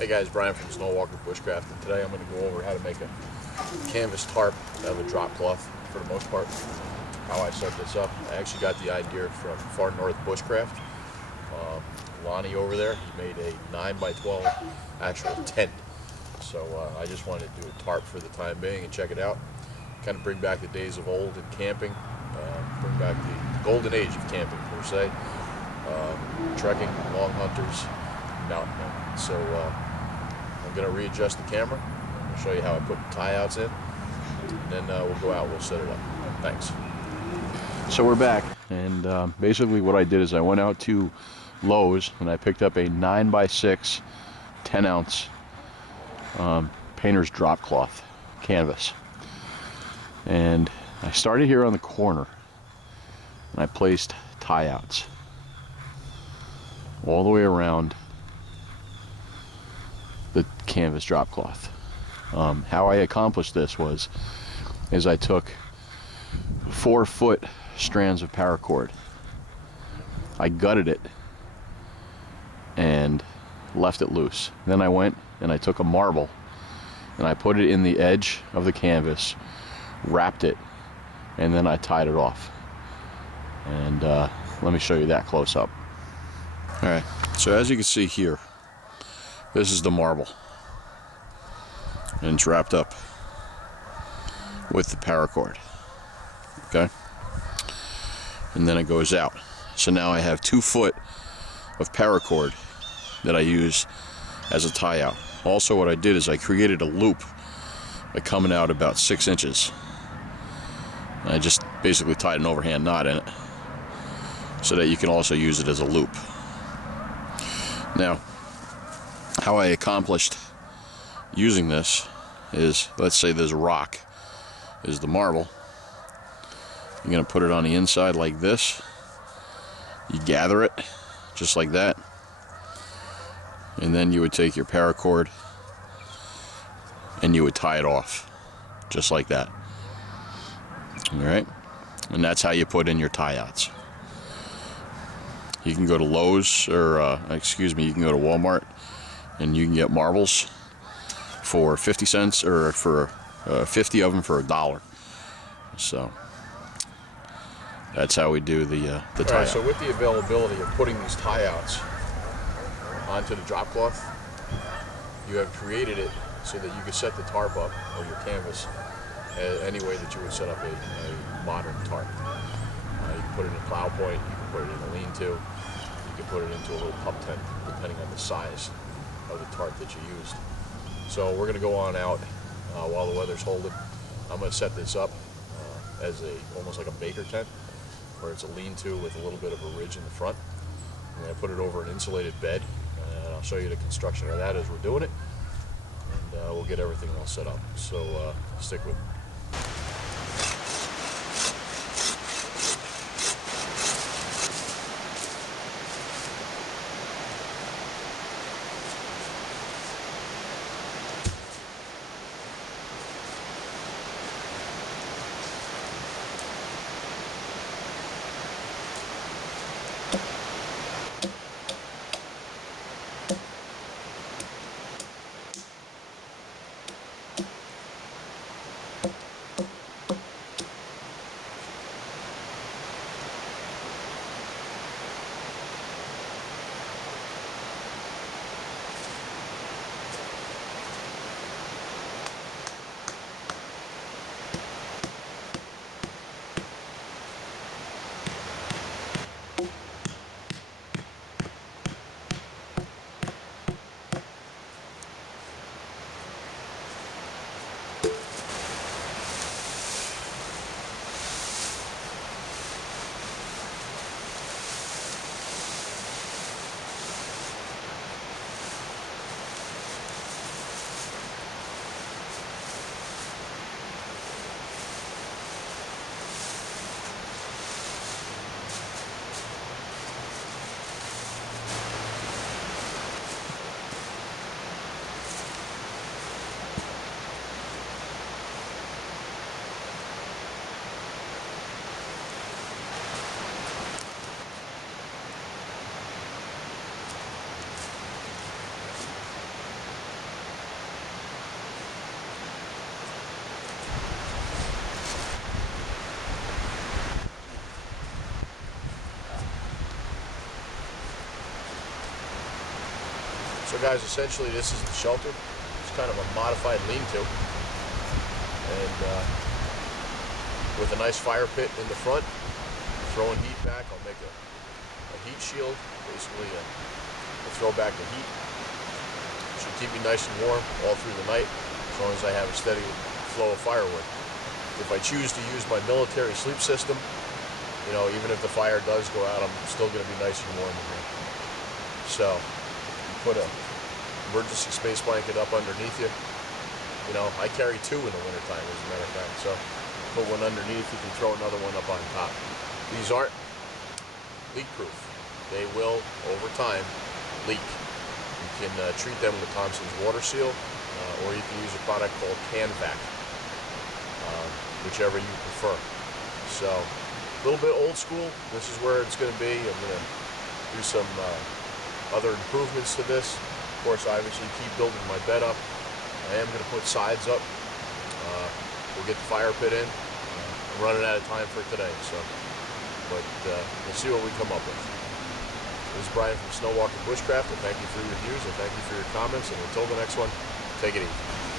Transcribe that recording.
Hey guys, Brian from Snowwalker Bushcraft, and today I'm going to go over how to make a canvas tarp out of a drop cloth for the most part. How I set this up. I actually got the idea from Far North Bushcraft. Lonnie over there, he made a 9x12 actual tent. So I just wanted to do a tarp for the time being and check it out. Kind of bring back the days of old in camping. Bring back the golden age of camping per se. Trekking, long hunters, mountain men. So I'm going to readjust the camera. I'm going to show you how I put tie outs in, and then we'll go out, we'll set it up. Thanks. So we're back, and basically what I did is I went out to Lowe's and I picked up a 9x6 10-ounce painter's drop cloth canvas, and I started here on the corner and I placed tie outs all the way around the canvas drop cloth. How I accomplished this is I took 4-foot strands of paracord. I gutted it and left it loose. Then I went and I took a marble and I put it in the edge of the canvas, wrapped it, and then I tied it off. And let me show you that close up. Alright, so as you can see here, this is the marble, and it's wrapped up with the paracord. Okay, and then it goes out. So now I have 2 foot of paracord that I use as a tie out. Also, what I did is I created a loop by coming out about 6 inches. I just basically tied an overhand knot in it so that you can also use it as a loop. Now, how I accomplished using this is, let's say this rock is the marble. You're going to put it on the inside like this. You gather it just like that, and then you would take your paracord and you would tie it off just like that. Alright, and that's how you put in your tie outs. You can go to Lowe's, or you can go to Walmart and you can get marbles for 50 cents, or for 50 of them for $1. So that's how we do the tie out. Alright, so with the availability of putting these tie outs onto the drop cloth, you have created it so that you can set the tarp up, or your canvas, any way that you would set up a modern tarp. You can put it in a plow point, you can put it in a lean-to, you can put it into a little pup tent, depending on the size of the tarp that you used. So we're going to go on out while the weather's holding. I'm going to set this up as almost like a baker tent, where it's a lean-to with a little bit of a ridge in the front. I'm going to put it over an insulated bed, and I'll show you the construction of that as we're doing it, and we'll get everything all set up. So stick with me. So guys, essentially this is the shelter. It's kind of a modified lean-to. And with a nice fire pit in the front, throwing heat back, I'll make a heat shield, basically to throw back the heat. Should keep me nice and warm all through the night, as long as I have a steady flow of firewood. If I choose to use my military sleep system, you know, even if the fire does go out, I'm still going to be nice and warm in here. So, you put a emergency space blanket up underneath you. You know, I carry two in the wintertime, as a matter of fact. So, put one underneath, you can throw another one up on top. These aren't leak-proof. They will, over time, leak. You can treat them with Thompson's water seal, or you can use a product called CanVac, whichever you prefer. So, a little bit old school. This is where it's going to be. I'm going to do some other improvements to this. Of course, obviously keep building my bed up. I am going to put sides up. We'll get the fire pit in. I'm running out of time for today, but we'll see what we come up with. This is Brian from Snowwalker Bushcraft, and thank you for your views, and thank you for your comments, and until the next one, take it easy.